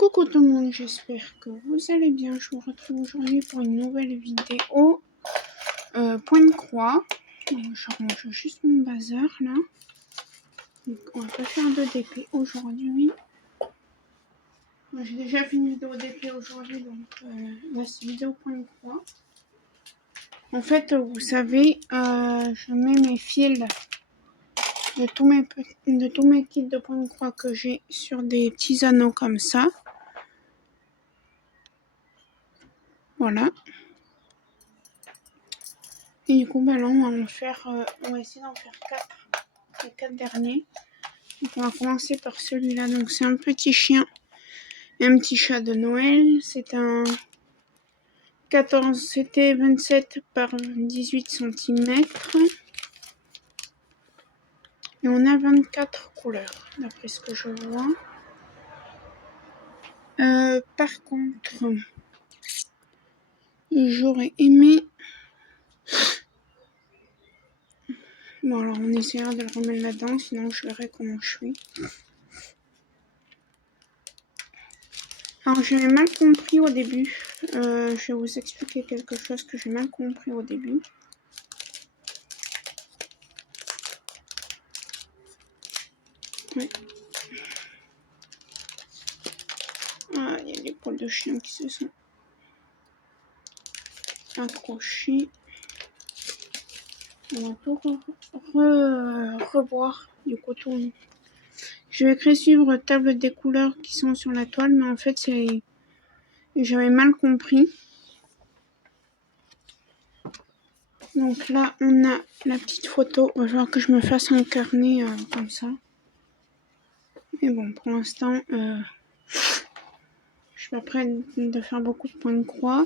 Coucou tout le monde, j'espère que vous allez bien. Je vous retrouve aujourd'hui pour une nouvelle vidéo point de croix. Je range juste mon bazar là. Donc, on va pas faire de DP aujourd'hui. J'ai déjà fait une vidéo DP aujourd'hui, donc là c'est vidéo point de croix. En fait, vous savez, je mets mes fils de tous mes kits de point de croix que j'ai sur des petits anneaux comme ça. Voilà. Et du coup, là, on va essayer d'en faire 4. Les 4 derniers. Donc, on va commencer par celui-là. Donc, c'est un petit chien et un petit chat de Noël. C'est un 14, c'était 27 par 18 cm. Et on a 24 couleurs, d'après ce que je vois. Par contre, j'aurais aimé... Bon, alors on essaiera de le remettre là-dedans, sinon je verrai comment je suis. Alors, j'ai mal compris au début. Je vais vous expliquer quelque chose que j'ai mal compris au début. Ouais. Ah, il y a des poils de chien qui se sont accrochés. On va tout revoir du coton. Je vais écrire suivre table des couleurs qui sont sur la toile, mais en fait, j'avais mal compris. Donc là, on a la petite photo. Il va falloir que je me fasse un carnet comme ça. Mais bon, pour l'instant, je suis pas prête de faire beaucoup de points de croix.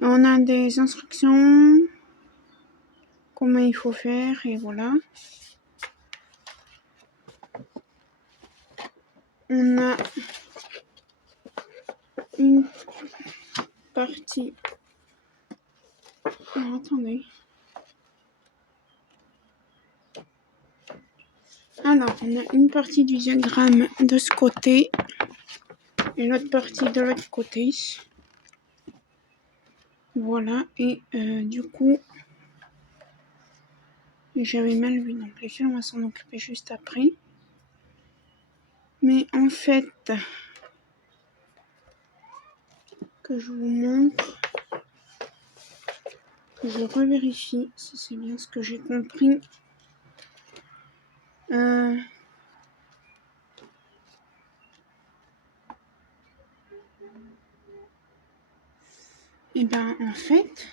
On a des instructions, comment il faut faire, et voilà. On a une partie... Alors, attendez. Alors, on a une partie du diagramme de ce côté et l'autre partie de l'autre côté. Voilà, et du coup, j'avais mal vu, donc les filles, on va s'en occuper juste après. Mais en fait, que je vous montre, que je revérifie si c'est bien ce que j'ai compris. Et ben en fait,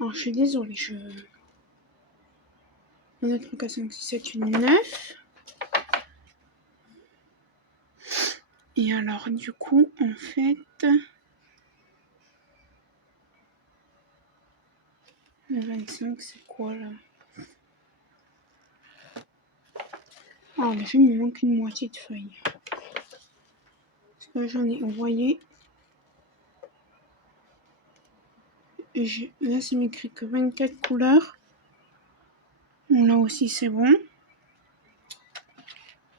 alors je suis désolée, 1, 2, 3, 4, 5, 6, 7, 8, 9. Et alors du coup, en fait, le 25 c'est quoi là? Alors déjà, il me manque une moitié de feuille. Parce que j'en ai, vous voyez, là c'est écrit que 24 couleurs. Bon, là aussi c'est bon.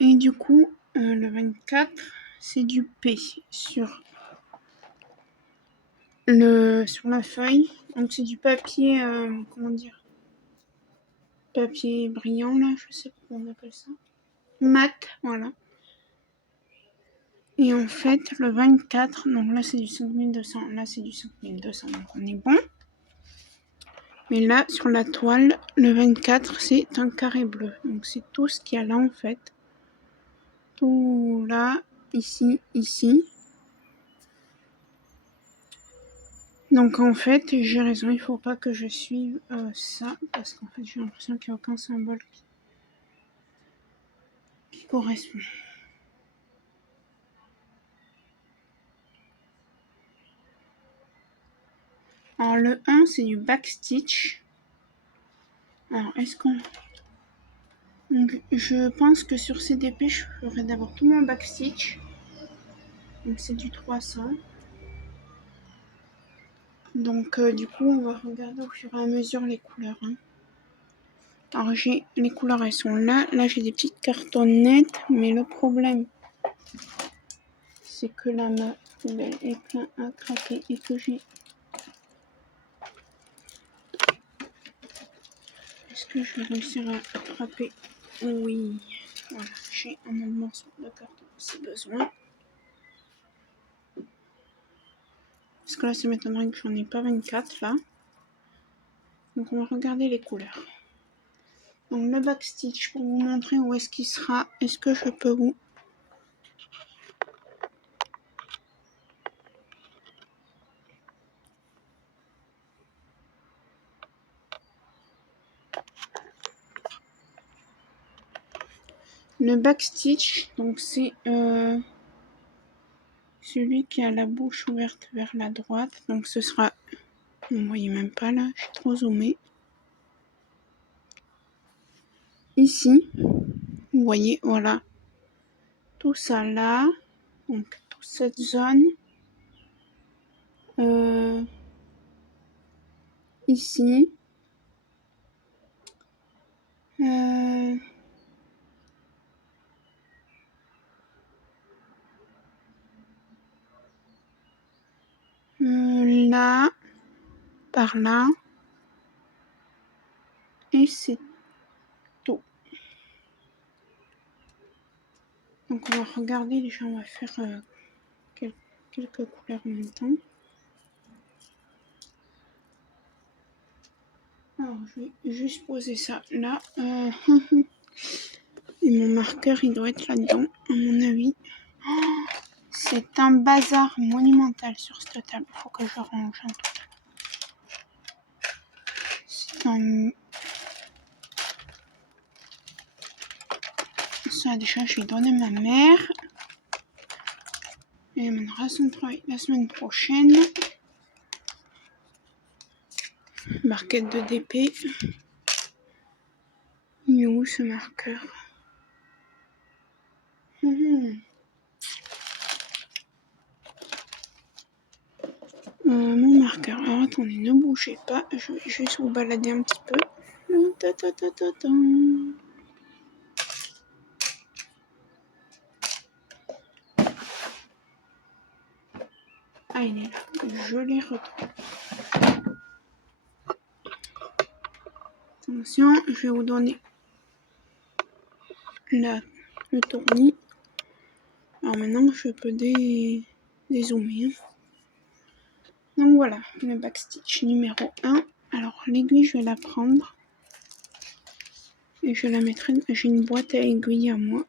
Et du coup, le 24, c'est du P sur la feuille. Donc c'est du papier, comment dire, papier brillant là, je sais pas comment on appelle ça. Mat, voilà. Et en fait, le 24, donc là c'est du 5200, là c'est du 5200, donc on est bon. Mais là, sur la toile, le 24, c'est un carré bleu. Donc c'est tout ce qu'il y a là en fait. Tout là, ici, ici. Donc en fait, j'ai raison, il faut pas que je suive ça, parce qu'en fait j'ai l'impression qu'il n'y a aucun symbole qui correspond. Alors le 1, c'est du backstitch. Alors est-ce qu'on... Donc je pense que sur CDP, je ferai d'abord tout mon backstitch. Donc c'est du 300. Donc du coup, on va regarder au fur et à mesure les couleurs. Hein. Alors j'ai les couleurs, elles sont là. Là j'ai des petites cartonnettes, mais le problème c'est que là ma poubelle est plein à craquer et que j'ai... Est-ce que je vais réussir à attraper? Oui. Voilà, j'ai un autre morceau de carton si besoin. Parce que là ça m'étonnerait que j'en ai pas 24 là. Donc on va regarder les couleurs. Donc le backstitch pour vous montrer où est-ce qu'il sera. Est-ce que je peux vous... Le backstitch, donc c'est celui qui a la bouche ouverte vers la droite. Donc ce sera... Vous ne voyez même pas là, je suis trop zoomée. Ici, vous voyez, voilà. Tout ça là. Donc toute cette zone. Ici. Là. Par là. Et c'est tout. Donc on va regarder, déjà on va faire quelques couleurs en même temps. Alors je vais juste poser ça là. Et mon marqueur il doit être là-dedans à mon avis. C'est un bazar monumental sur cette table. Il faut que je range un tout. C'est un... Ça déjà je vais donner à ma mère. Elle amènera son travail la semaine prochaine. Marquette de DP. Il est où ce marqueur? Mon marqueur. Alors attendez, ne bougez pas. Je vais juste vous balader un petit peu. Ah, il est là. Je les retrouve. Attention, je vais vous donner là le tournis. Alors maintenant, je peux dézoomer. Donc voilà, le backstitch numéro 1. Alors l'aiguille, je vais la prendre. Et je la mettrai... J'ai une boîte à aiguilles à moi.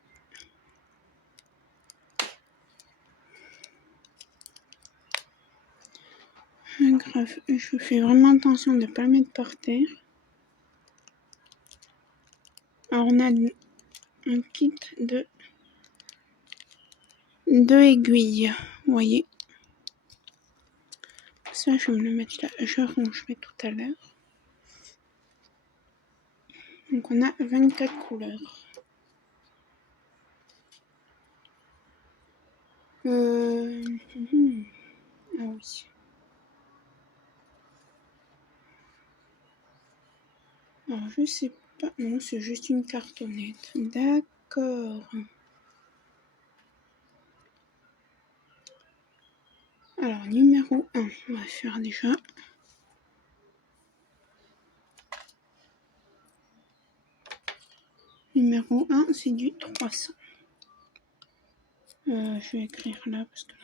Grave, je fais vraiment attention de ne pas le mettre par terre. Alors on a un kit de 2 aiguilles, vous voyez. Ça je vais me le mettre là, je rangerai tout à l'heure. Donc on a 24 couleurs. Ah oui. Alors je sais pas, non c'est juste une cartonnette, d'accord. Alors numéro 1, on va faire déjà. Numéro 1, c'est du 300. Je vais écrire là parce que...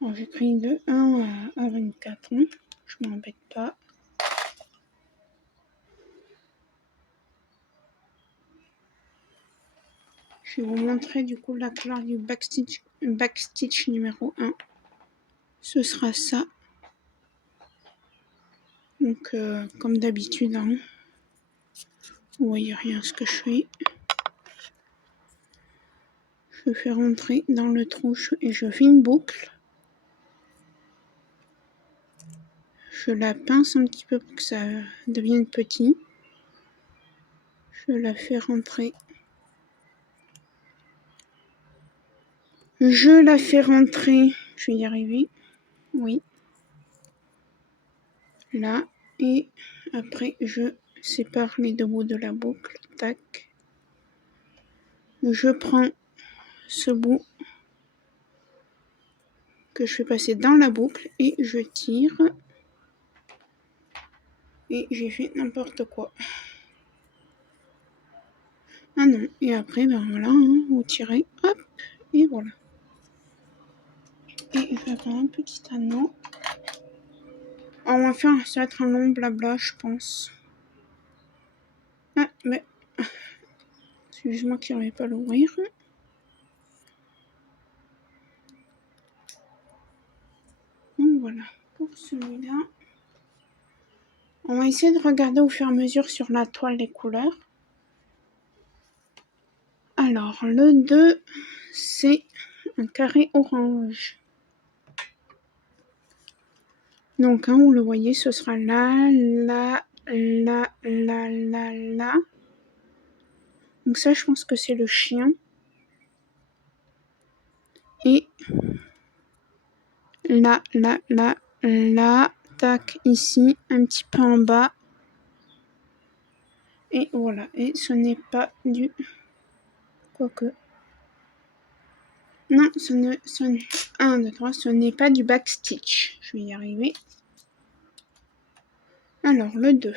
Alors j'écris de 1 à 24 ans, je m'embête pas. Je vais vous montrer du coup la couleur du backstitch numéro 1. Ce sera ça. Donc comme d'habitude, hein, vous voyez rien ce que je fais. Je fais rentrer dans le trou et je fais une boucle. Je la pince un petit peu pour que ça devienne petit. Je la fais rentrer. Je la fais rentrer. Je vais y arriver. Oui. Là. Et après, je sépare les deux bouts de la boucle. Tac. Je prends ce bout que je fais passer dans la boucle et je tire. Et j'ai fait n'importe quoi. Ah non, et après, ben voilà, hein, vous tirez, hop, et voilà. Et je vais prendre un petit anneau. On va faire, ça va être un long blabla, je pense. Ah, mais c'est juste moi qui n'arrive pas à l'ouvrir. Donc voilà, pour celui-là. On va essayer de regarder au fur et à mesure sur la toile les couleurs. Alors, le 2, c'est un carré orange. Donc, hein, vous le voyez, ce sera là, là, là, là, là, là. Donc ça, je pense que c'est le chien. Et là, là, là, là, tac, ici, un petit peu en bas. Et voilà, et ce n'est pas du... Quoique... Non, ce n'est... 1, 2, 3, ce n'est pas du backstitch. Je vais y arriver. Alors, le 2.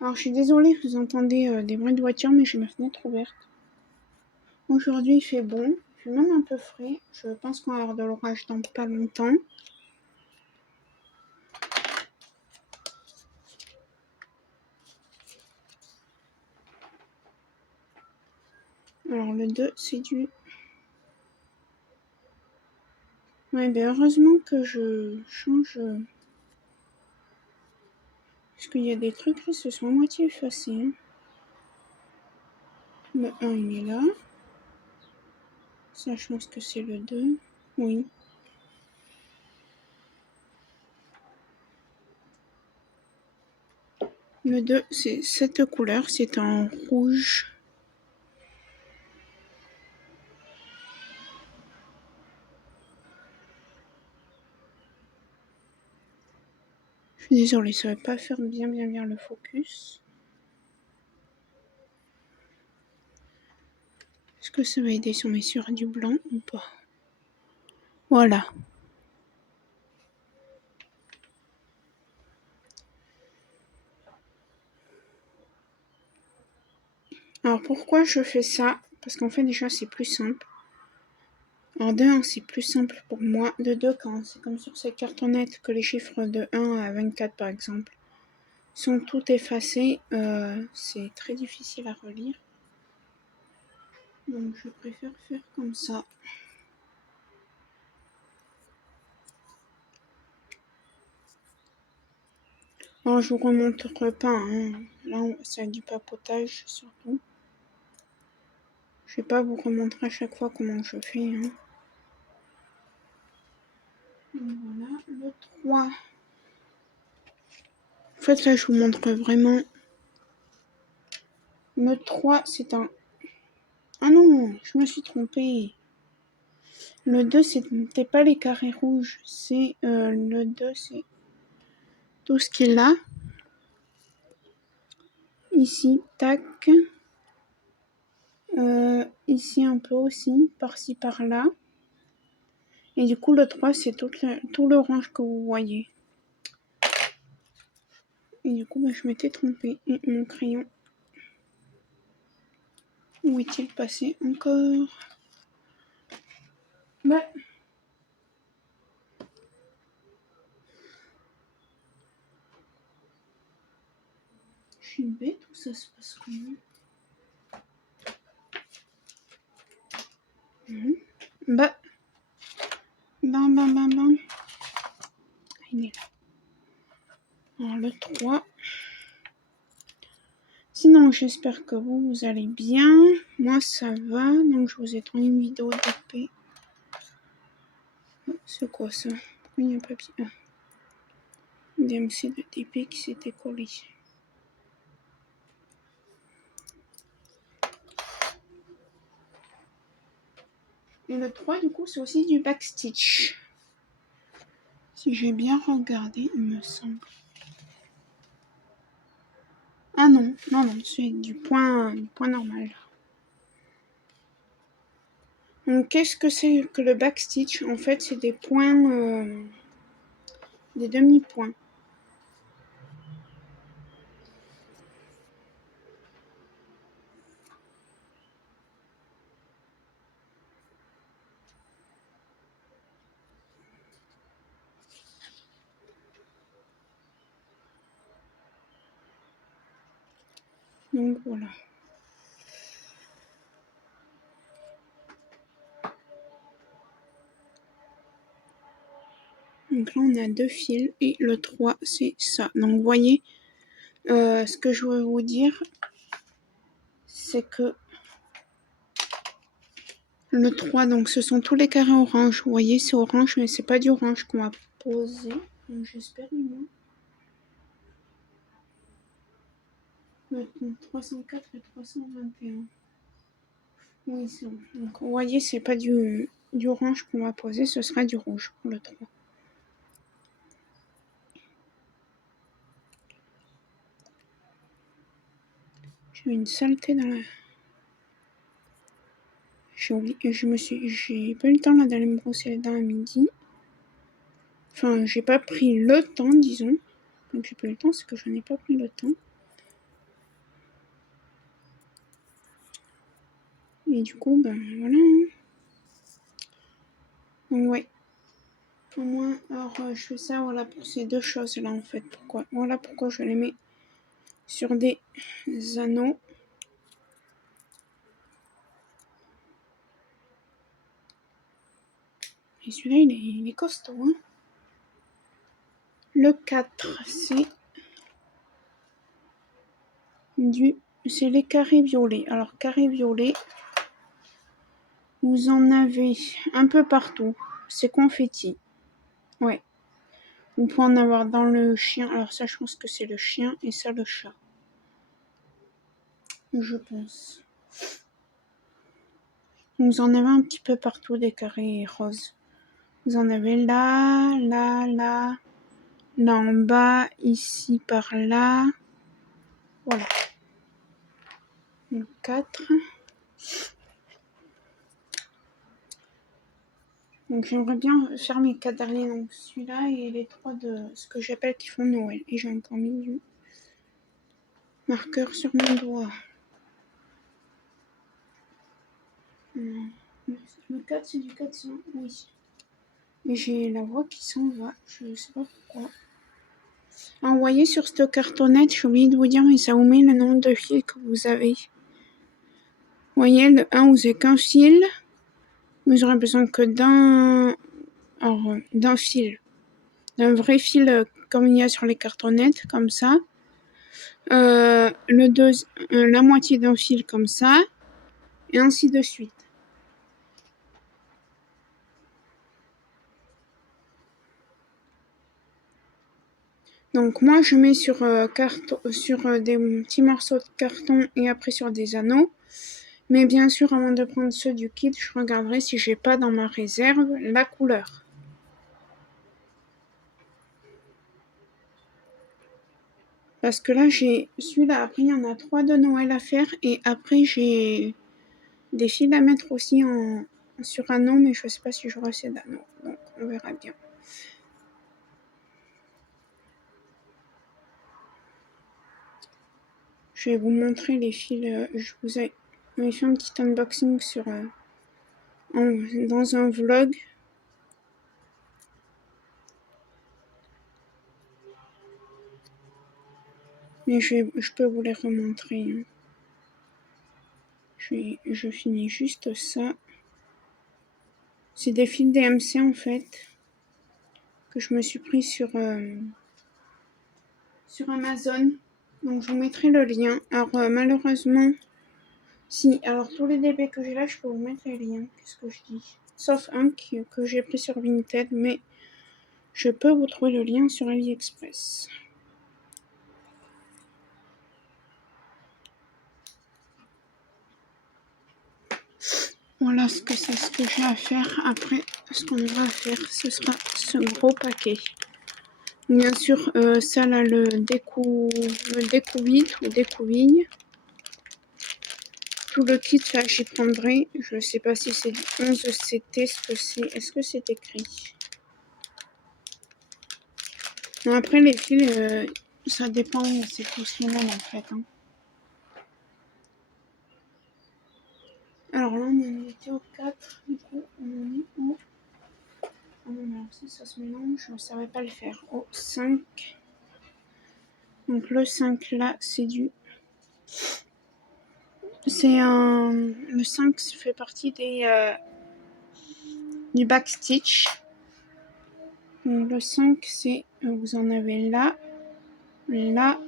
Alors, je suis désolée, vous entendez des bruits de voiture, mais j'ai ma fenêtre ouverte. Aujourd'hui, il fait bon. Il fait même un peu frais. Je pense qu'on va avoir de l'orage dans pas longtemps. Alors, le 2, c'est du... Ouais, ben heureusement que je change... Parce qu'il y a des trucs qui se sont à moitié effacés. Hein. Le 1, il est là. Ça, je pense que c'est le 2. Oui. Le 2, c'est cette couleur. C'est en rouge. Je suis désolée, ça va pas faire bien le focus. Est-ce que ça va aider si on met sur du blanc ou pas? Voilà. Alors pourquoi je fais ça? Parce qu'en fait déjà c'est plus simple. Alors de 1 c'est plus simple pour moi. De 2 quand c'est comme sur ces cartonnettes que les chiffres de 1 à 24 par exemple sont tout effacés, c'est très difficile à relire. Donc je préfère faire comme ça. Alors je vous remontre pas, hein. Là c'est du papotage surtout. Je vais pas vous remontrer à chaque fois comment je fais. Hein. Voilà, le 3. En fait là je vous montre vraiment. Le 3 c'est un... Ah non, je me suis trompée. Le 2 c'était pas les carrés rouges. C'est le 2 c'est tout ce qui est là. Ici, tac. Ici un peu aussi, par-ci par-là. Et du coup le 3 c'est tout l'orange que vous voyez. Et du coup je m'étais trompée. Et mon crayon. Où est-il passé encore? Bah. Je suis bête ou ça se passe comment? Bah. Bam. Il est là. Alors le 3. Sinon, j'espère que vous allez bien. Moi, ça va. Donc, je vous ai tourné une vidéo d'épée. C'est quoi ça? Pourquoi il y a un papier? Ah. DMC de DP qui s'était collé. Et le 3, du coup, c'est aussi du backstitch. Si j'ai bien regardé, il me semble. Ah non, c'est du point normal. Donc qu'est-ce que c'est que le backstitch? En fait, c'est des points, des demi-points. Donc voilà. Donc là, on a 2 fils et le 3, c'est ça. Donc vous voyez, ce que je veux vous dire, c'est que le 3, donc ce sont tous les carrés orange. Vous voyez, c'est orange, mais c'est pas du orange qu'on va poser. Donc j'espère du moins. Le 304 et 321. Oui, c'est bon. Donc vous voyez, c'est pas du orange qu'on va poser, ce sera du rouge pour le 3. J'ai une saleté dans la... J'ai oublié, j'ai pas eu le temps là d'aller me brosser les dents à midi. Enfin, j'ai pas pris le temps, disons. Donc j'ai pas eu le temps, c'est que je n'ai pas pris le temps. Et du coup, ben voilà. Donc ouais. Au moins, alors je fais ça, voilà, pour ces deux choses là en fait. Voilà pourquoi je les mets sur des anneaux. Et celui-là, il est costaud, hein. Le 4, c'est les carrés violets. Alors, carrés violets, vous en avez un peu partout. C'est confetti. Ouais. Vous pouvez en avoir dans le chien. Alors ça, je pense que c'est le chien et ça, le chat. Je pense. Vous en avez un petit peu partout des carrés roses. Vous en avez là, là, là, là en bas, ici, par là. Voilà. Le 4. Donc j'aimerais bien faire mes 4 derniers. Donc celui-là et les 3 de ce que j'appelle qui font Noël. Et j'ai encore mis du marqueur sur mon doigt. Non. Le 4 c'est du 400, oui. Mais j'ai la voix qui s'en va. Je sais pas pourquoi. Ah, vous voyez sur cette cartonnette, j'ai oublié de vous dire, mais ça vous met le nombre de fils que vous avez. Vous voyez, le 1, vous n'avez qu'un fil. Vous aurez besoin que d'un fil. D'un vrai fil comme il y a sur les cartonnettes, comme ça. Le 2, la moitié d'un fil comme ça. Et ainsi de suite. Donc moi je mets sur des petits morceaux de carton et après sur des anneaux. Mais bien sûr, avant de prendre ceux du kit, je regarderai si j'ai pas dans ma réserve la couleur. Parce que là, j'ai celui-là. Après, il y en a 3 de Noël à faire. Et après, j'ai des fils à mettre aussi sur anneaux. Mais je sais pas si j'aurai assez d'anneaux. Donc, on verra bien. Je vais vous montrer les fils. Je vous ai fait un petit unboxing dans un vlog. Mais je peux vous les remontrer. Je finis juste ça. C'est des fils DMC en fait. Que je me suis pris sur Amazon. Donc je vous mettrai le lien. Alors malheureusement, si. Alors tous les DB que j'ai là, je peux vous mettre les liens. Qu'est-ce que je dis? Sauf un que j'ai pris sur Vinted. Mais je peux vous trouver le lien sur AliExpress. Voilà ce que c'est ce que j'ai à faire. Après, ce qu'on va faire, ce sera ce gros paquet. Bien sûr, ça là, le découvite ou découville. Tout le kit là, j'y prendrai. Je ne sais pas si c'est du 11 CT, ce que c'est. Est-ce que c'est écrit? Non, après, les fils, ça dépend. C'est tous les mêmes en fait. Hein. Alors là, on était au 4. Du coup, on en est au... Oh non, alors si ça se mélange, je ne savais pas le faire. Au 5. Donc le 5 là, c'est du... C'est un... Le 5 fait partie des... du backstitch. Donc le 5, c'est... Vous en avez là, là,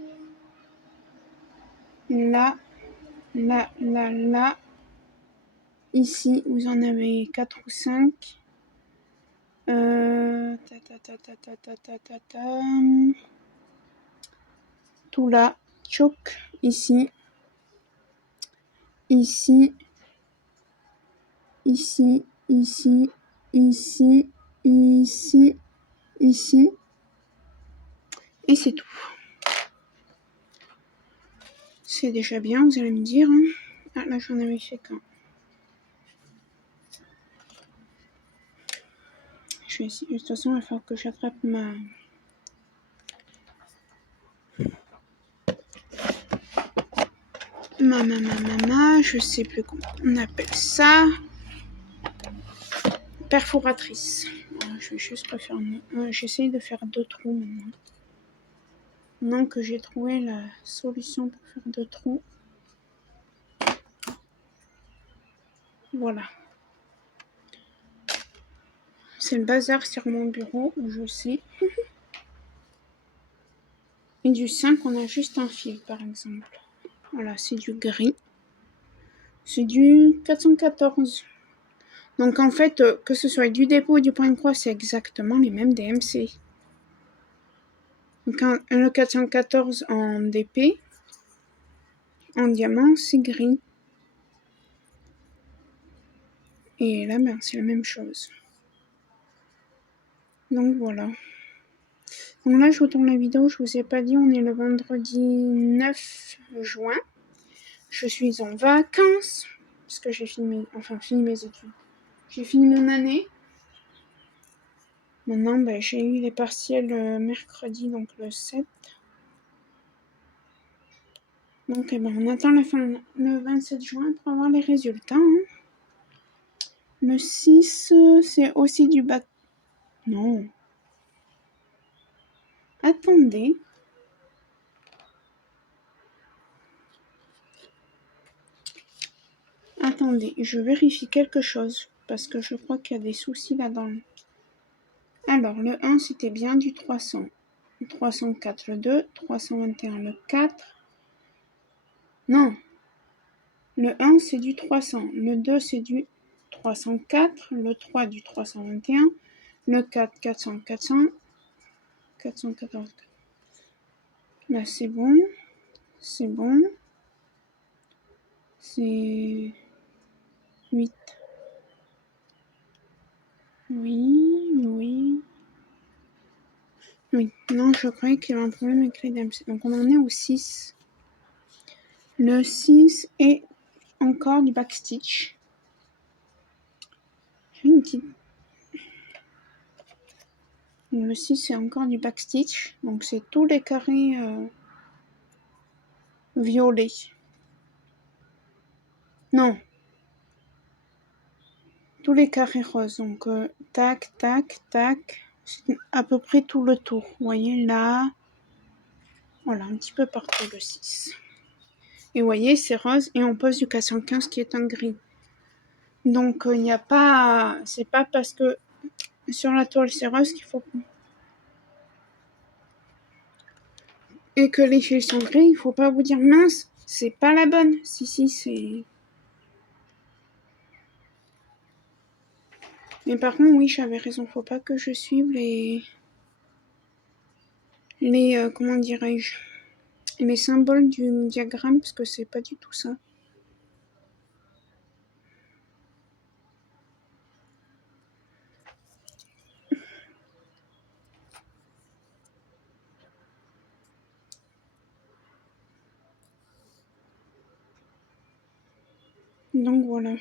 là, là. Ici, vous en avez 4 ou 5. Tout là, choc, ici, ici, ici, ici, ici, ici, ici. Et c'est tout. C'est déjà bien, vous allez me dire. Ah, là, j'en avais fait qu'un. Je vais essayer. De toute façon, il va falloir que j'attrape ma... Je sais plus comment on appelle ça. Perforatrice. Voilà, je vais juste refaire... J'essaye de faire 2 trous maintenant. Maintenant que j'ai trouvé la solution pour faire 2 trous. Voilà. C'est le bazar sur mon bureau, je sais. Et du 5, on a juste un fil, par exemple. Voilà, c'est du gris. C'est du 414. Donc en fait, que ce soit du dépôt ou du point de croix, c'est exactement les mêmes DMC. Donc le 414 en DP, en diamant, c'est gris. Et là, ben, c'est la même chose. Donc voilà. Donc là, je vous tourne la vidéo, je vous ai pas dit, on est le vendredi 9 juin. Je suis en vacances, parce que j'ai fini mes études. J'ai fini mon année. Maintenant, ben, j'ai eu les partiels mercredi, donc le 7. Donc, eh ben, on attend la fin le 27 juin pour avoir les résultats. Hein. Le 6, c'est aussi du bac. Non. Attendez. Attendez, je vérifie quelque chose, parce que je crois qu'il y a des soucis là-dedans. Alors, le 1, c'était bien du 300. 304, le 2, 321, le 4. Non. Le 1, c'est du 300. Le 2, c'est du 304. Le 3, du 321. Le 4, 400, 400. 414. Là, c'est bon. C'est bon. C'est 8. Oui. Non, je croyais qu'il y avait un problème avec les DMC. Donc, on en est au 6. Le 6 est encore du backstitch. J'ai une petite... Le 6 c'est encore du backstitch. Donc, c'est tous les carrés violets. Non. Tous les carrés roses. Donc, tac, tac, tac. C'est à peu près tout le tour. Vous voyez là. Voilà, un petit peu partout le 6. Et vous voyez, c'est rose. Et on pose du 415 qui est un gris. Donc, il n'y a pas... C'est pas parce que sur la toile c'est rose qu'il faut... Et que les fils sont gris, il faut pas vous dire mince, c'est pas la bonne. Si, c'est... Mais par contre, oui, j'avais raison, faut pas que je suive les comment dirais-je, les symboles du diagramme, parce que c'est pas du tout ça. Donc voilà.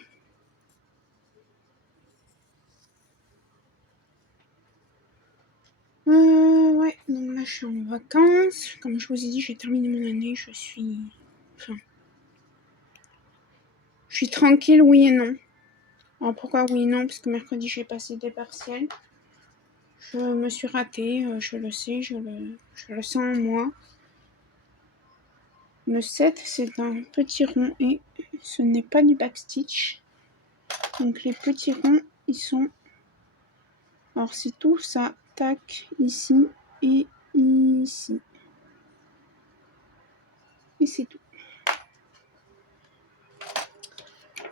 Ouais, donc là je suis en vacances. Comme je vous ai dit, j'ai terminé mon année. Je suis tranquille, oui et non. Alors pourquoi oui et non? Parce que mercredi j'ai passé des partiels. Je me suis ratée, je le sais, je le sens en moi. Le 7, c'est un petit rond et ce n'est pas du backstitch. Donc les petits ronds, ils sont... Alors c'est tout ça, tac, ici et ici. Et c'est tout.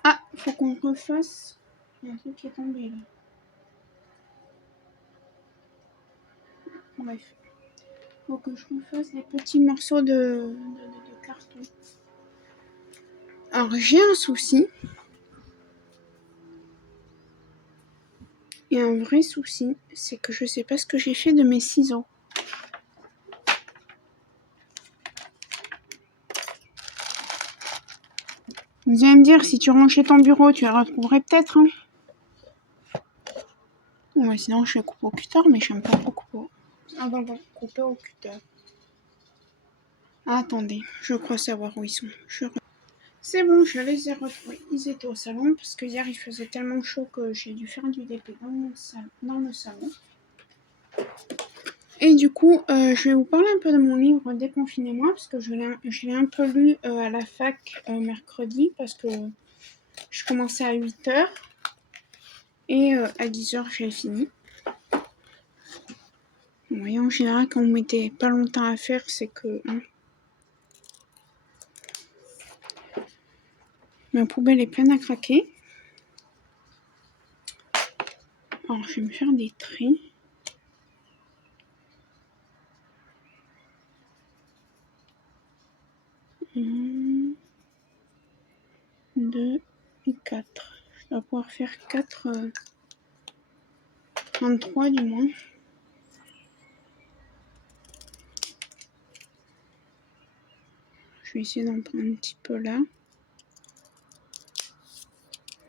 Ah, faut qu'on refasse. Il y a un truc qui est tombé là. Bref. Faut que je refasse des petits morceaux de carton. Alors j'ai un souci. Et un vrai souci, c'est que je sais pas ce que j'ai fait de mes ciseaux. Vous allez me dire, si tu ranges chez ton bureau, tu les retrouverais peut-être. Hein. Ouais, sinon je les coupe au cutter, mais j'aime pas trop couper. Ah bon, couper au cutter. Ah, attendez, je crois savoir où ils sont. C'est bon, je les ai retrouvés. Ils étaient au salon parce que hier il faisait tellement chaud que j'ai dû faire du DP dans le salon. Et du coup, je vais vous parler un peu de mon livre Déconfinez-moi parce que je l'ai un peu lu à la fac mercredi parce que je commençais à 8h et à 10h j'ai fini. Vous voyez, en général, quand on mettait pas longtemps à faire, c'est que... Hein, ma poubelle est pleine à craquer. Alors, je vais me faire des traits. 1, 2 et 4. Je dois pouvoir faire 4... 33 du moins. Je vais essayer d'en prendre un petit peu là.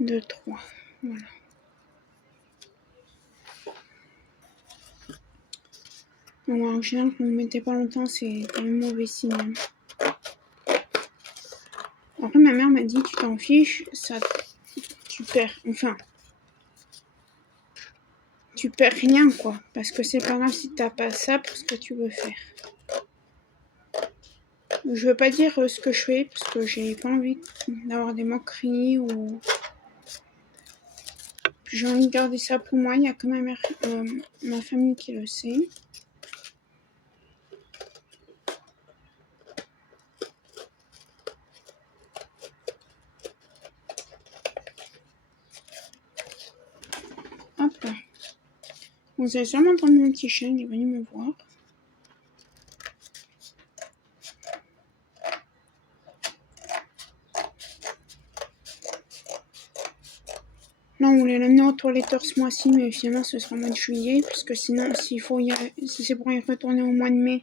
2, 3. Voilà. Bon, en général, quand vous ne mettez pas longtemps, c'est quand même mauvais signe. Après, ma mère m'a dit, tu t'en fiches, ça, tu perds. Enfin, tu perds rien, quoi. Parce que c'est pas grave si t'as pas ça pour ce que tu veux faire. Je veux pas dire ce que je fais, parce que j'ai pas envie d'avoir des moqueries ou... J'ai envie de garder ça pour moi. Il y a que ma famille qui le sait. Hop là. Vous allez sûrement entendre mon petit chien, il est venu me voir. Là, on voulait l'amener au toiletteur ce mois-ci, mais finalement, ce sera au mois de juillet, puisque sinon, si c'est pour y retourner au mois de mai,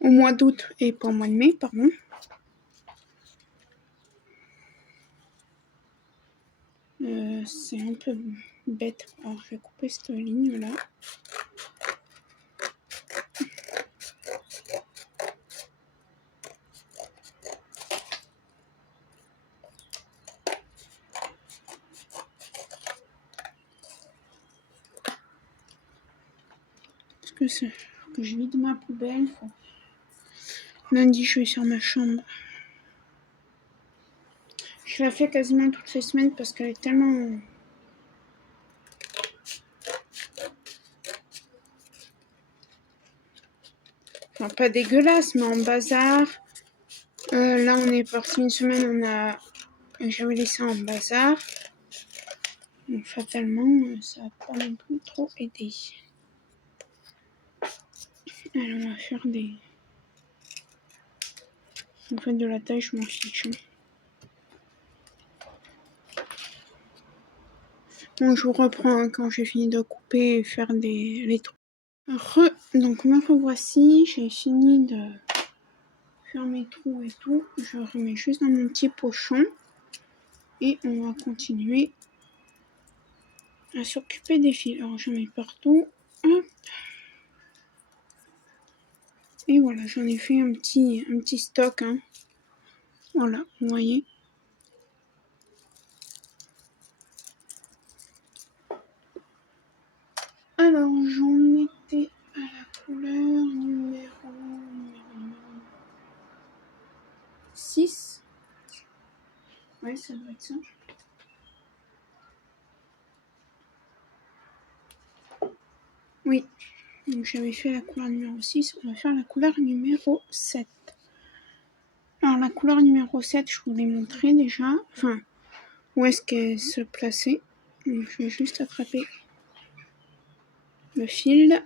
au mois d'août et pas au mois de mai, pardon. C'est un peu bête. Alors, je vais couper cette ligne-là. Que je vide ma poubelle. Lundi, je vais sur ma chambre. Je la fais quasiment toutes les semaines parce qu'elle est tellement... Enfin, pas dégueulasse, mais en bazar. Là, on est parti une semaine, j'avais laissé en bazar. Donc, fatalement, ça n'a pas non plus trop aidé. Alors, on va faire des... En fait, de la taille, je m'en fiche. Hein. Bon, je vous reprends quand j'ai fini de couper et faire les trous. Donc, me revoici. J'ai fini de faire mes trous et tout. Je remets juste dans mon petit pochon. Et on va continuer à s'occuper des fils. Alors je mets partout. Hop. Et voilà, j'en ai fait un petit stock. Hein. Voilà, vous voyez. Alors j'en étais à la couleur numéro 6. Ouais, ça doit être ça. Oui, donc j'avais fait la couleur numéro 6, on va faire la couleur numéro 7. Alors la couleur numéro 7, je vous l'ai montré déjà, enfin, où est-ce qu'elle se plaçait. Donc, je vais juste attraper le fil.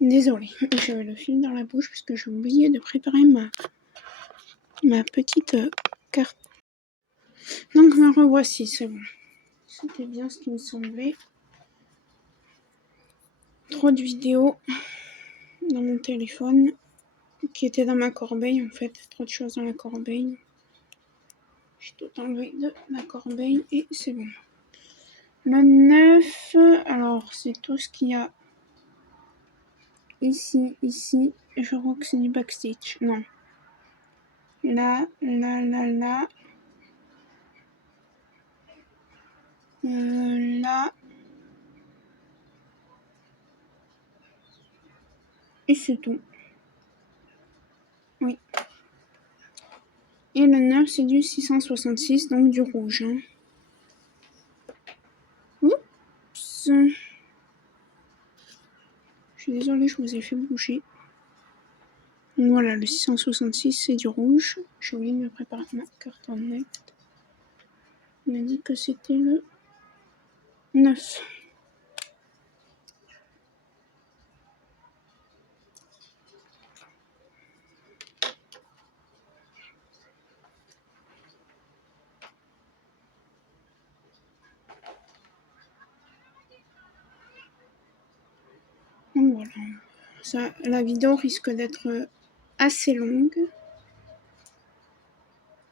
Désolée, j'avais le fil dans la bouche parce que j'ai oublié de préparer ma petite carte. Donc me revoici, c'est bon. C'était bien ce qui me semblait. Trop de vidéos dans mon téléphone qui étaient dans ma corbeille en fait. Trop de choses dans la corbeille. J'ai tout enlevé de la corbeille et c'est bon. Le 9, alors c'est tout ce qu'il y a ici, ici. Je crois que c'est du backstitch. Non. Là, là, là, là. Là. Et c'est tout. Oui. Et le 9, c'est du 666, donc du rouge. Hein. Oups. Je suis désolée, je vous ai fait bouger. Voilà, le 666, c'est du rouge. J'ai oublié de me préparer ma cartonnette. On m'a dit que c'était le 9. Donc voilà. Ça, la vidéo risque d'être assez longue.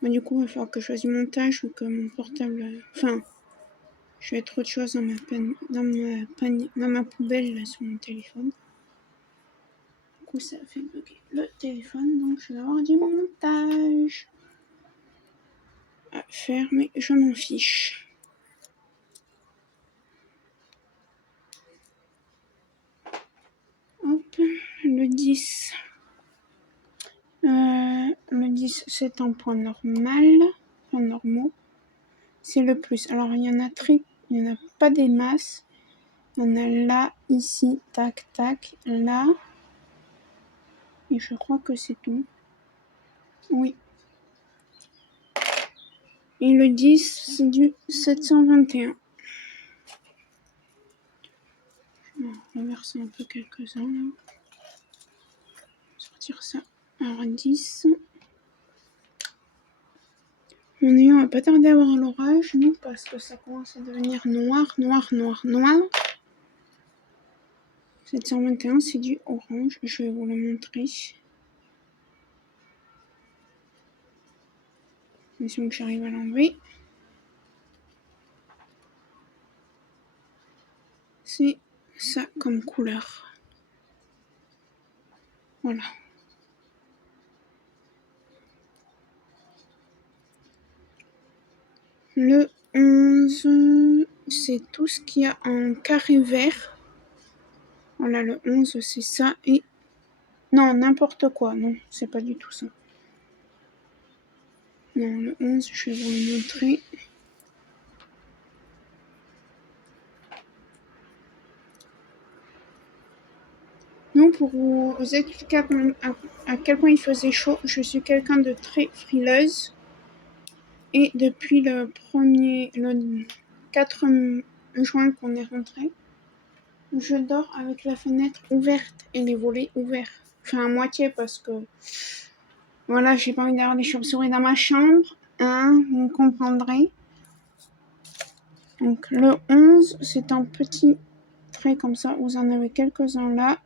Mais du coup, il va falloir que je fasse du montage ou que mon portable... Enfin, je vais trop de choses dans ma poubelle là, sur mon téléphone. Du coup, ça a fait bugger le téléphone, donc je vais avoir du montage à faire, mais je m'en fiche. Hop, le 10. Le 10, c'est en point normal, point normaux. C'est le plus. Alors, il y en a pas des masses. Il y en a là, ici, tac, tac, là. Et je crois que c'est tout. Oui. Et le 10, c'est du 721. On va reverser un peu quelques-uns là. Sortir ça. Alors 10. On va pas tarder à avoir l'orage, nous, parce que ça commence à devenir noir, noir, noir, noir. 721, c'est du orange. Je vais vous le montrer. Attention que j'arrive à l'enlever. C'est ça comme couleur. Voilà. Le 11, c'est tout ce qu'il y a en carré vert. Voilà, le 11, c'est ça. Et non, n'importe quoi. Non, c'est pas du tout ça. Non, le 11, je vais vous le montrer. Non, pour vous expliquer à quel point il faisait chaud, je suis quelqu'un de très frileuse. Et depuis le 4 juin qu'on est rentré, Je dors avec la fenêtre ouverte et les volets ouverts. Enfin, à moitié parce que... Voilà, j'ai pas envie d'avoir des chauves-souris dans ma chambre. Hein, vous comprendrez. Donc, le 11, c'est un petit trait comme ça. Vous en avez quelques-uns là.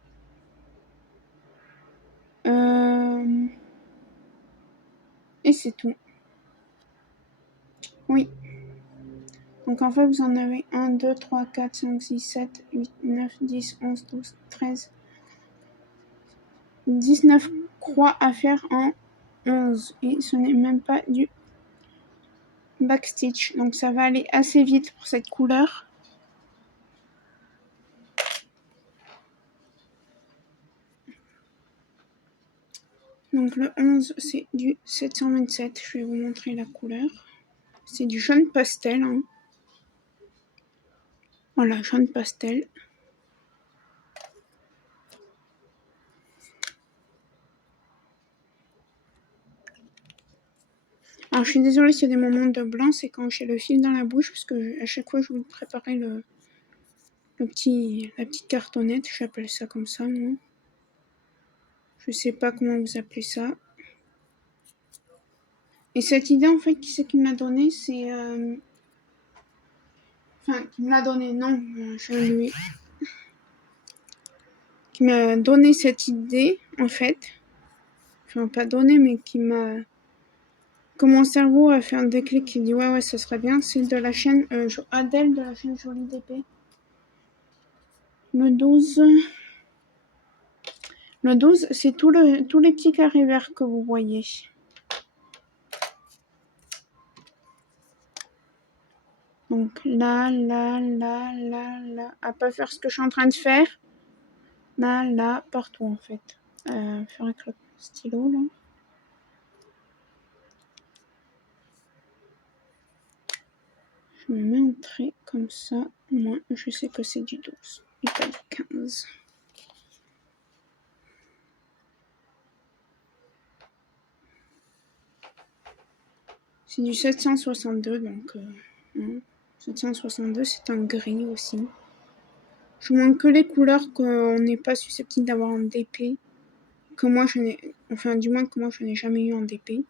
Et c'est tout. Oui. Donc en fait, vous en avez 1, 2, 3, 4, 5, 6, 7, 8, 9, 10, 11, 12, 13, 19 croix à faire en 11. Et ce n'est même pas du backstitch. Donc ça va aller assez vite pour cette couleur. Donc le 11, c'est du 727. Je vais vous montrer la couleur. C'est du jaune pastel. Hein. Voilà, jaune pastel. Alors je suis désolée s'il y a des moments de blanc, c'est quand j'ai le fil dans la bouche, parce que à chaque fois je vous préparer la petite cartonnette, j'appelle ça comme ça, moi. Je sais pas comment vous appelez ça. Et cette idée, en fait, qui c'est qui me l'a donnée, c'est... Enfin, qui me l'a donnée, non, je lui... Qui m'a donné cette idée, en fait. Enfin, pas donné, mais qui m'a... Que mon cerveau a fait un déclic qui dit ouais, ça serait bien. C'est de la chaîne Adèle, de la chaîne Jolie d'épée. Le 12... Le 12, c'est tous les petits carrés verts que vous voyez. Donc là, à pas faire ce que je suis en train de faire. Là, partout en fait. Faire avec le stylo là. Je me mets un trait comme ça. Moi, je sais que c'est du 12 et pas du 15. C'est du 762, donc 762, c'est un gris aussi. Je vous montre que les couleurs qu'on n'est pas susceptible d'avoir en DP. Que moi, je n'ai... Enfin, du moins que moi, je n'ai jamais eu en DP.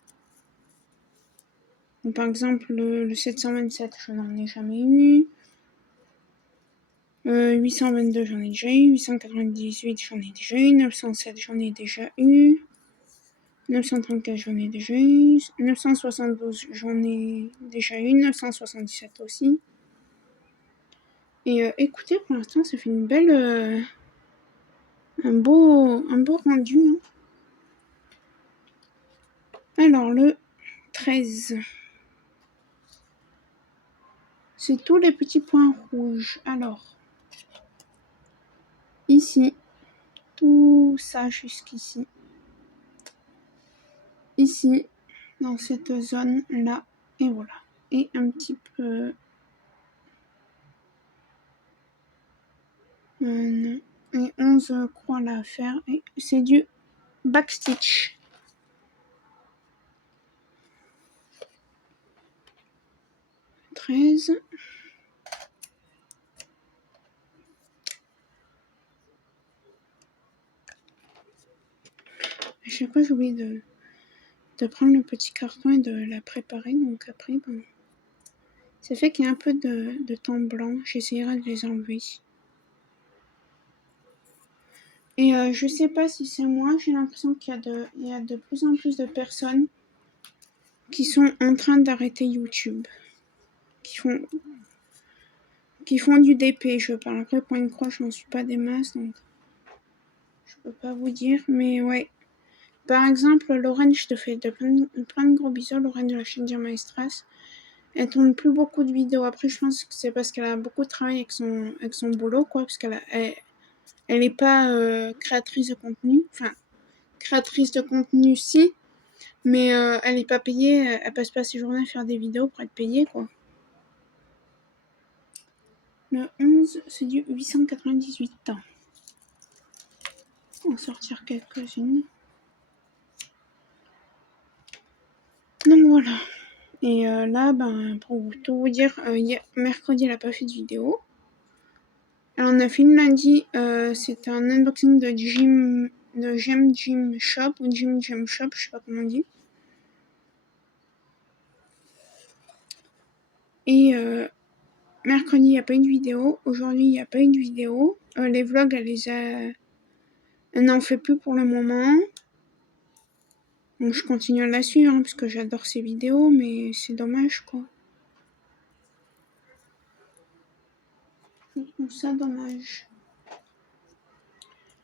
Donc, par exemple, le 727, je n'en ai jamais eu. 822, j'en ai déjà eu. 898, j'en ai déjà eu. 907, j'en ai déjà eu. 934, j'en ai déjà eu. 972, j'en ai déjà eu. 977 aussi. Et écoutez, pour l'instant, ça fait une belle... un beau rendu. Hein. Alors, le 13. C'est tous les petits points rouges. Alors, ici, tout ça jusqu'ici. Ici, dans cette zone-là. Et voilà. Et un petit peu... et 11 croix là à faire. Et c'est du backstitch. « 13. À chaque fois, j'oublie de prendre le petit carton et de la préparer. Donc après, bon, ça fait qu'il y a un peu de temps blanc. J'essaierai de les enlever. Et je sais pas si c'est moi, j'ai l'impression qu'il y a de plus en plus de personnes qui sont en train d'arrêter YouTube. Qui font du DP, je parle. Après, point de croix, je n'en suis pas des masses, donc je peux pas vous dire. Mais ouais. Par exemple, Lorraine, je te fais plein de gros bisous. Lorraine de la chaîne Dire Maestras. Elle tourne plus beaucoup de vidéos. Après, je pense que c'est parce qu'elle a beaucoup de travail avec son boulot, quoi. Parce qu'elle est pas créatrice de contenu. Enfin, créatrice de contenu, si. Mais elle est pas payée. Elle passe pas ses journées à faire des vidéos pour être payée, quoi. Le 11, c'est du 898 ans. On va sortir quelques-unes. Donc voilà. Et là, ben, pour tout vous dire, mercredi, elle n'a pas fait de vidéo. Elle en a fait une lundi, c'était un unboxing de Gem Gym Shop ou Gym Shop, je sais pas comment on dit. Et mercredi, il n'y a pas eu de vidéo. Aujourd'hui, il n'y a pas eu de vidéo. Les vlogs, elle n'en fait plus pour le moment. Donc je continue à la suivre parce que j'adore ses vidéos, mais c'est dommage quoi. Je trouve ça dommage.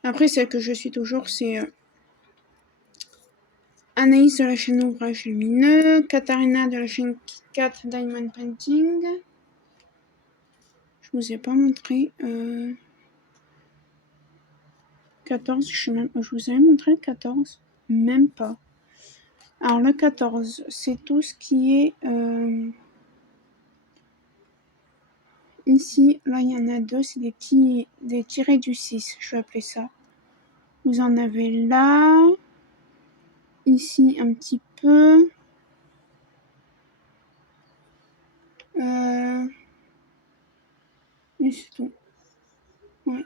Après, celle que je suis toujours, c'est Anaïs de la chaîne Ouvrage Lumineux, Katharina de la chaîne KitKat Diamond Painting. Je vous ai pas montré. 14, je vous avais montré le 14. Même pas. Alors le 14, c'est tout ce qui est ici. Là, il y en a deux, c'est des tirés du 6, je vais appeler ça. Vous en avez là, ici un petit peu. Et c'est tout. Ouais.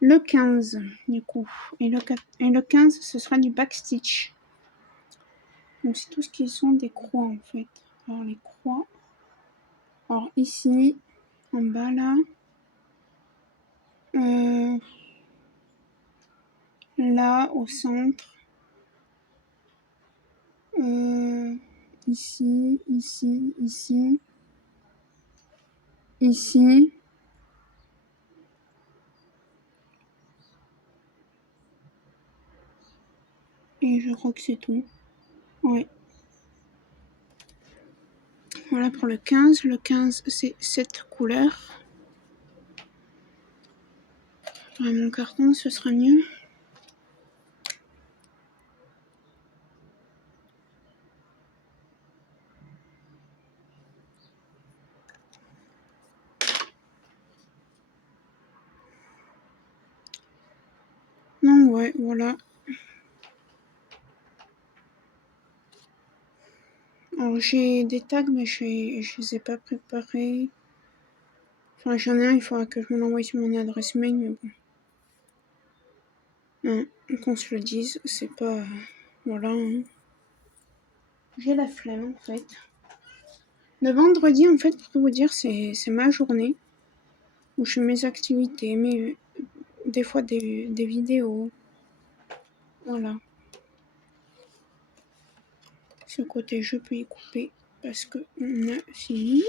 Le 15, du coup. Et le 15, ce sera du backstitch. Donc c'est tout ce qui sont des croix en fait. Alors les croix. Alors ici, en bas là. Là, au centre. Ici, ici, ici. Ici. Et je crois que c'est tout. Ouais. Voilà pour le 15. Le 15, c'est cette couleur. Mon carton, ce sera mieux. Non, ouais, voilà. Alors j'ai des tags, mais je les ai pas préparés. Enfin, j'en ai un, il faudra que je me l'envoie sur mon adresse mail, mais bon. Non, qu'on se le dise, c'est pas... Voilà. Hein. J'ai la flemme, en fait. Le vendredi, en fait, pour tout vous dire, c'est ma journée où je fais mes activités, mais des fois des vidéos. Voilà. Ce côté, je peux y couper parce que on a fini.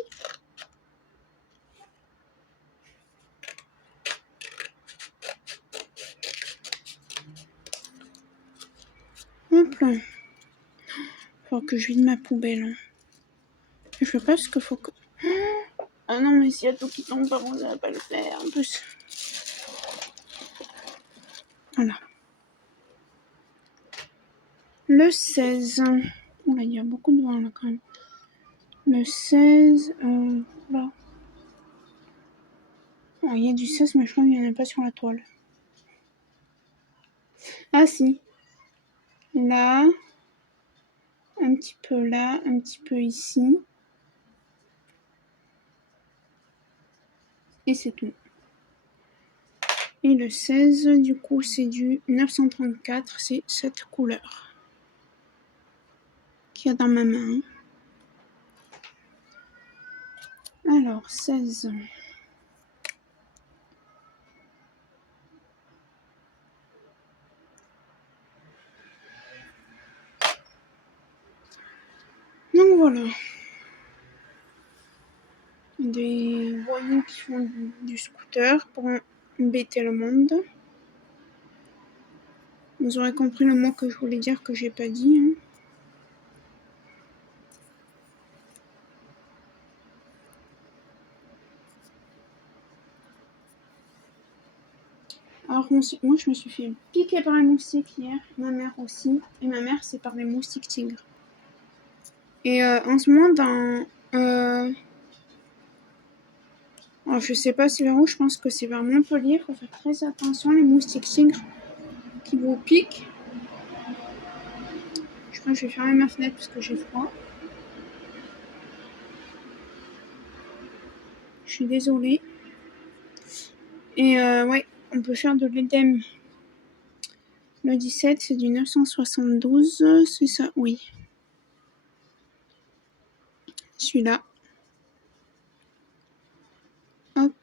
Hop là. Faut que je vide ma poubelle. Hein. Je veux pas parce qu'il faut que... Ah non, mais s'il y a tout qui tombe, par contre, ça va pas le faire. En plus... Voilà. Le 16. Oula, il y a beaucoup de vent là quand même. Le 16. Là. Alors, il y a du 16, mais je crois qu'il n'y en a pas sur la toile. Ah si. Là. Un petit peu là. Un petit peu ici. Et c'est tout. Et le 16, du coup, c'est du 934. C'est cette couleur qu'il y a dans ma main. Alors, 16. Donc voilà. Des voyous qui font du scooter pour embêter le monde. Vous aurez compris le mot que je voulais dire que j'ai pas dit. Hein. Alors moi je me suis fait piquer par un moustique hier, ma mère aussi, et ma mère c'est par des moustiques tigres. Et en ce moment dans... alors je sais pas c'est vers où, je pense que c'est vers Montpellier, faut faire très attention les moustiques tigres qui vous piquent. Je crois que je vais fermer ma fenêtre parce que j'ai froid. Je suis désolée. Et ouais, on peut faire de l'œdème. Le 17, c'est du 972, c'est ça, oui. Celui-là. Hop.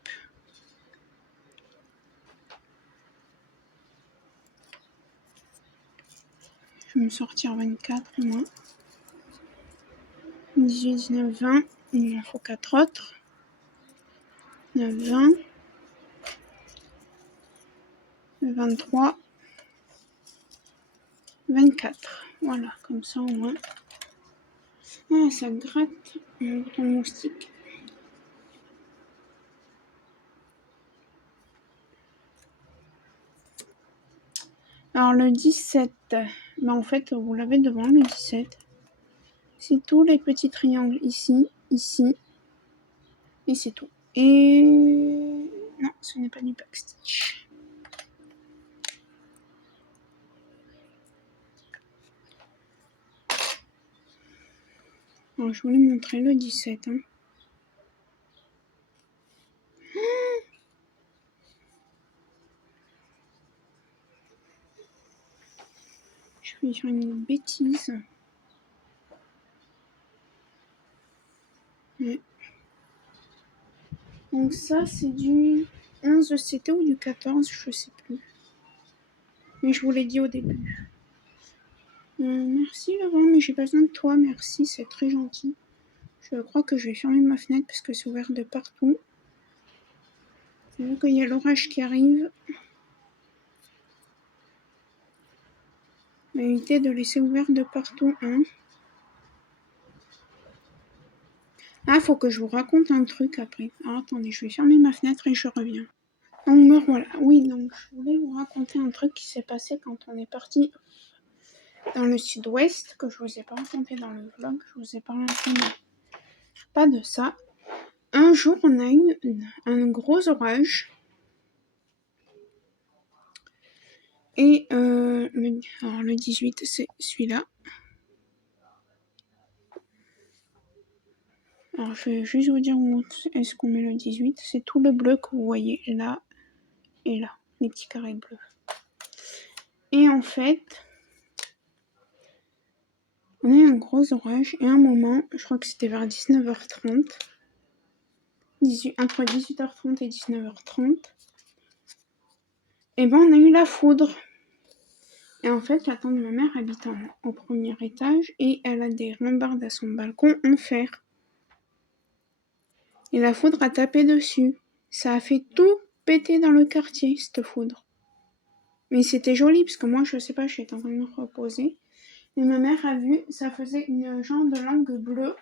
Je vais me sortir 24, moi. 18, 19, 20. Il m'en faut 4 autres. 9, 20. 23. 24. Voilà, comme ça au moins. Ah, ça gratte mon bouton moustique. Alors le 17, bah en fait vous l'avez devant le 17. C'est tous les petits triangles ici, ici, et c'est tout. Et non, ce n'est pas du backstitch. Alors je voulais montrer le 17. Hein. Je vais faire une bêtise. Ouais. Donc ça c'est du 11 CT ou du 14, je sais plus. Mais je vous l'ai dit au début. Merci Laurent, mais j'ai pas besoin de toi, merci, c'est très gentil. Je crois que je vais fermer ma fenêtre parce que c'est ouvert de partout. Vu qu'il y a l'orage qui arrive. Évitez de laisser ouvert de partout, hein. Ah, faut que je vous raconte un truc après. Alors attendez, je vais fermer ma fenêtre et je reviens. Donc me voilà. Oui, donc je voulais vous raconter un truc qui s'est passé quand on est parti dans le sud-ouest, que je vous ai pas raconté dans le vlog, je vous ai parlé un peu, mais pas de ça. Un jour, on a eu un gros orage. Et le 18, c'est celui-là. Alors, je vais juste vous dire où est-ce qu'on met le 18. C'est tout le bleu que vous voyez là et là, les petits carrés bleus. Et en fait, on a eu un gros orage et à un moment, je crois que c'était vers 19h30, entre 18h30 et 19h30, et ben on a eu la foudre. Et en fait, la tante de ma mère habite au premier étage et elle a des rambardes à son balcon en fer. Et la foudre a tapé dessus. Ça a fait tout péter dans le quartier, cette foudre. Mais c'était joli, parce que moi, je sais pas, j'étais en train de me reposer. Et ma mère a vu, ça faisait une genre de langue bleue.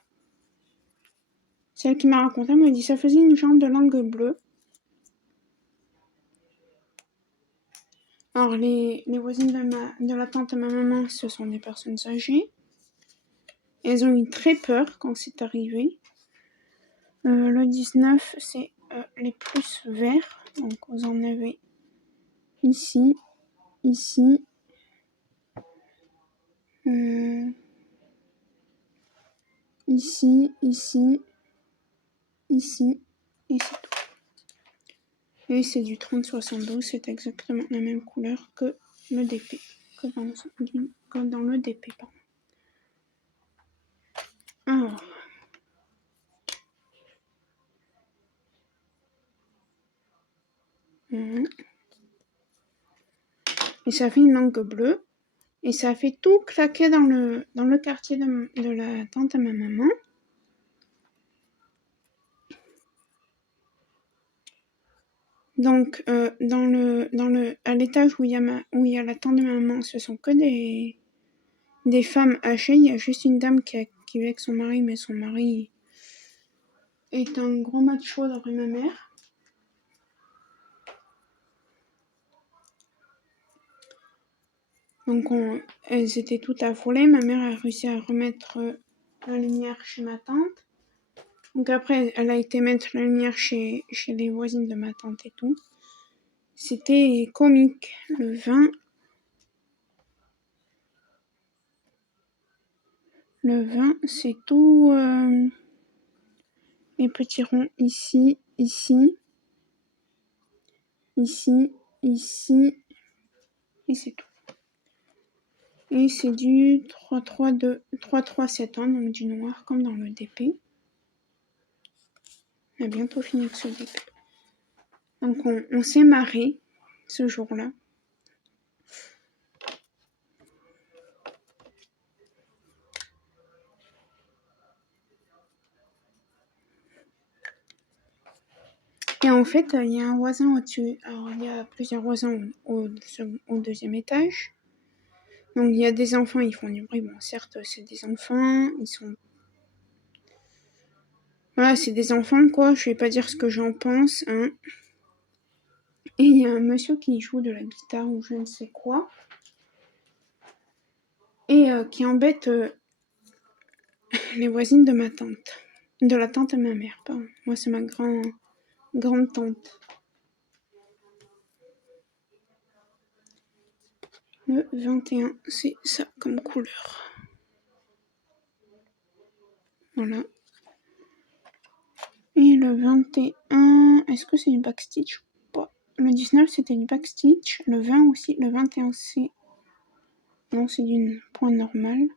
Celle qui m'a raconté me dit, ça faisait une genre de langue bleue. Alors, les voisines de la tante de ma maman, ce sont des personnes âgées. Elles ont eu très peur quand c'est arrivé. Le 19, c'est les plus verts. Donc, vous en avez ici, ici, ici, ici, ici, et c'est tout. Et c'est du 3072, c'est exactement la même couleur que le DP, que dans le DP, pardon. Alors. Et ça fait une langue bleue. Et ça fait tout claquer dans le quartier de la tante à ma maman. Donc, à l'étage où il y a la tante de ma maman, ce sont que des femmes âgées. Il y a juste une dame qui vit avec son mari, mais son mari est un gros macho d'après ma mère. Donc, elles étaient toutes affolées. Ma mère a réussi à remettre la lumière chez ma tante. Donc après, elle a été mettre la lumière chez les voisines de ma tante et tout. C'était comique. Le 20, c'est tout les petits ronds ici, ici. ici, ici, et c'est tout. Et c'est du 3-3-7 ans, donc du noir comme dans le DP. On a bientôt fini avec ce DP. Donc on s'est marré ce jour-là. Et en fait, il y a un voisin au-dessus. Alors, il y a plusieurs voisins au deuxième étage. Donc, il y a des enfants, ils font du bruit. Bon, certes, c'est des enfants. Ils sont... Voilà, c'est des enfants, quoi. Je vais pas dire ce que j'en pense, hein. Et il y a un monsieur qui joue de la guitare ou je ne sais quoi. Et qui embête les voisines de ma tante. De la tante de ma mère, pardon. Moi, c'est ma grande tante. Le 21, c'est ça comme couleur. Voilà. Et le 21, est-ce que c'est du backstitch ou pas? Le 19, c'était du backstitch. Le 20 aussi. Le 21, c'est... Non, c'est d'une point normale.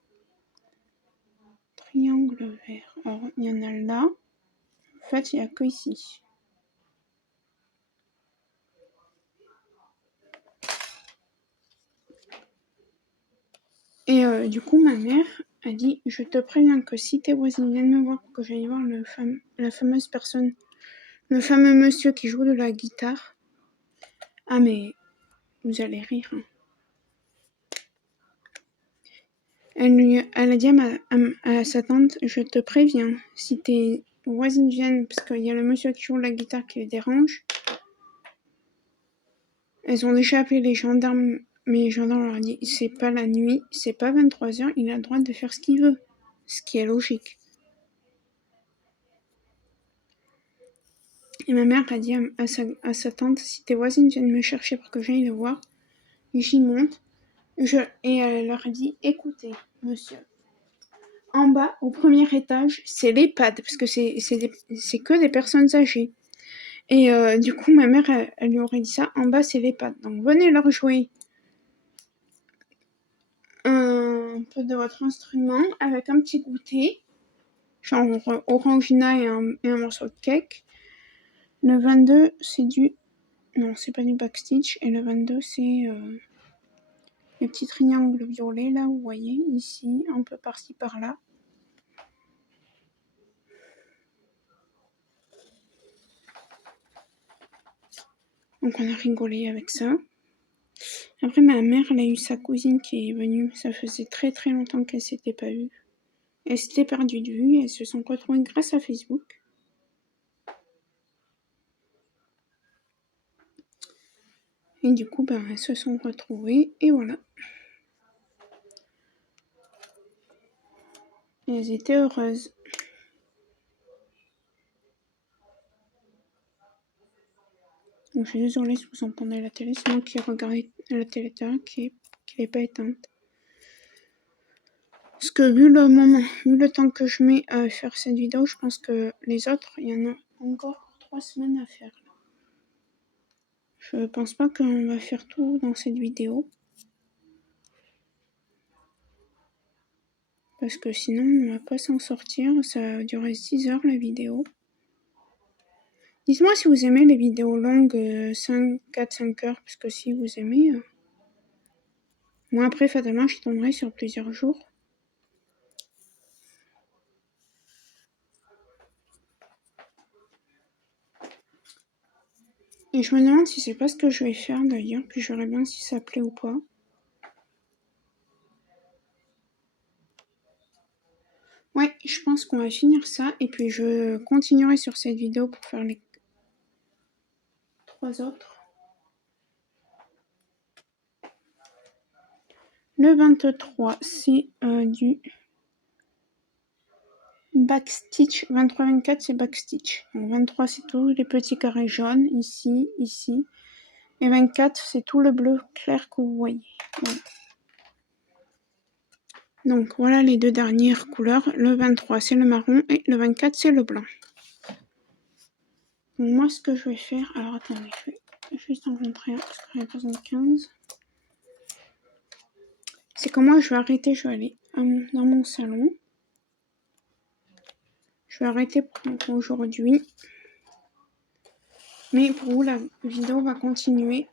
Triangle vert. Alors, il y en a là. En fait, il n'y a que ici. Et du coup, ma mère a dit, je te préviens que si tes voisines viennent me voir pour que j'aille voir la fameuse personne, le fameux monsieur qui joue de la guitare, ah mais vous allez rire. Hein. Elle a dit à sa tante, je te préviens, si tes voisines viennent, parce qu'il y a le monsieur qui joue de la guitare qui les dérange, elles ont déjà appelé les gendarmes, mais les gendarmes leur ont dit, c'est pas la nuit, c'est pas 23h, il a le droit de faire ce qu'il veut, ce qui est logique. Et ma mère a dit à sa tante, si tes voisines viennent me chercher pour que j'aille les voir, j'y monte. Et elle leur a dit, écoutez, monsieur, en bas, au premier étage, c'est l'EHPAD, parce que c'est que des personnes âgées. Et du coup, ma mère, elle lui aurait dit ça, en bas, c'est l'EHPAD. Donc, venez leur jouer un peu de votre instrument avec un petit goûter, genre orangina et un morceau de cake. Le 22, c'est du... Non, c'est pas du backstitch. Et le 22, c'est le petit triangle violet, là, vous voyez, ici, un peu par-ci, par-là. Donc, on a rigolé avec ça. Après, ma mère, elle a eu sa cousine qui est venue. Ça faisait très, très longtemps qu'elle s'était pas vue. Elles s'étaient perdues de vue. Elles se sont retrouvées grâce à Facebook. Et du coup, elles se sont retrouvées. Et voilà. Et elles étaient heureuses. Donc, je suis désolée si vous entendez la télé. C'est moi qui ai regardé la télé qui n'est pas éteinte. Parce que vu le temps que je mets à faire cette vidéo, je pense que les autres, il y en a encore 3 semaines à faire. Je pense pas qu'on va faire tout dans cette vidéo. Parce que sinon, on va pas s'en sortir. Ça va durer 6 heures la vidéo. Dites-moi si vous aimez les vidéos longues, 4-5 heures. Parce que si vous aimez... Moi, après, fatalement, je tomberai sur plusieurs jours. Et je me demande si c'est pas ce que je vais faire d'ailleurs. Puis je verrai bien si ça plaît ou pas. Ouais, je pense qu'on va finir ça. Et puis je continuerai sur cette vidéo pour faire les 3 autres. Le 23, c'est du backstitch. 23-24, c'est backstitch. Donc 23, c'est tous les petits carrés jaunes, ici, ici. Et 24, c'est tout le bleu clair que vous voyez. Voilà. Donc voilà les deux dernières couleurs. Le 23, c'est le marron et le 24, c'est le blanc. Donc moi, ce que je vais faire... Alors attendez, je vais juste en rentrer un parce que j'avais besoin de 15. C'est que moi, je vais arrêter, je vais aller dans mon salon. Je vais arrêter pour aujourd'hui. Mais pour vous, la vidéo va continuer.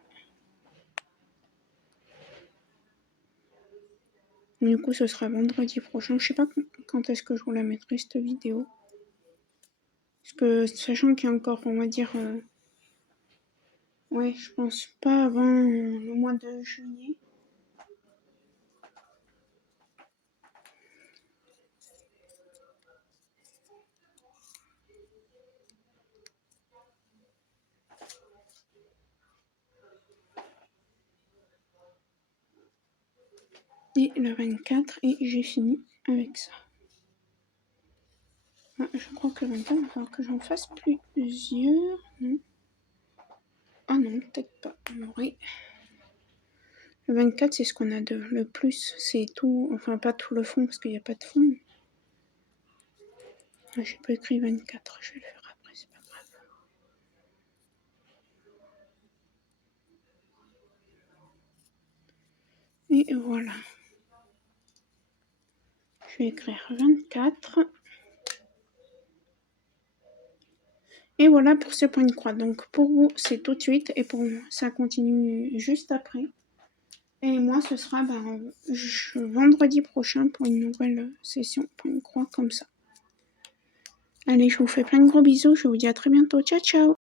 Du coup, ce sera vendredi prochain. Je sais pas quand est-ce que je vous la mettrai, cette vidéo. Parce que, sachant qu'il y a encore, on va dire... ouais, je pense pas avant le mois de juillet. Et le 24, et j'ai fini avec ça. Ah, je crois que le 24, il va falloir que j'en fasse plusieurs. Non. Ah non, peut-être pas. Oui. Le 24, c'est ce qu'on a de le plus. C'est tout, enfin pas tout le fond, parce qu'il n'y a pas de fond. Ah, j'ai pas écrit 24, je vais le faire après, c'est pas grave. Et voilà. Je vais écrire 24. Et voilà pour ce point de croix. Donc pour vous, c'est tout de suite. Et pour moi, ça continue juste après. Et moi, ce sera vendredi prochain pour une nouvelle session point de croix comme ça. Allez, je vous fais plein de gros bisous. Je vous dis à très bientôt. Ciao, ciao!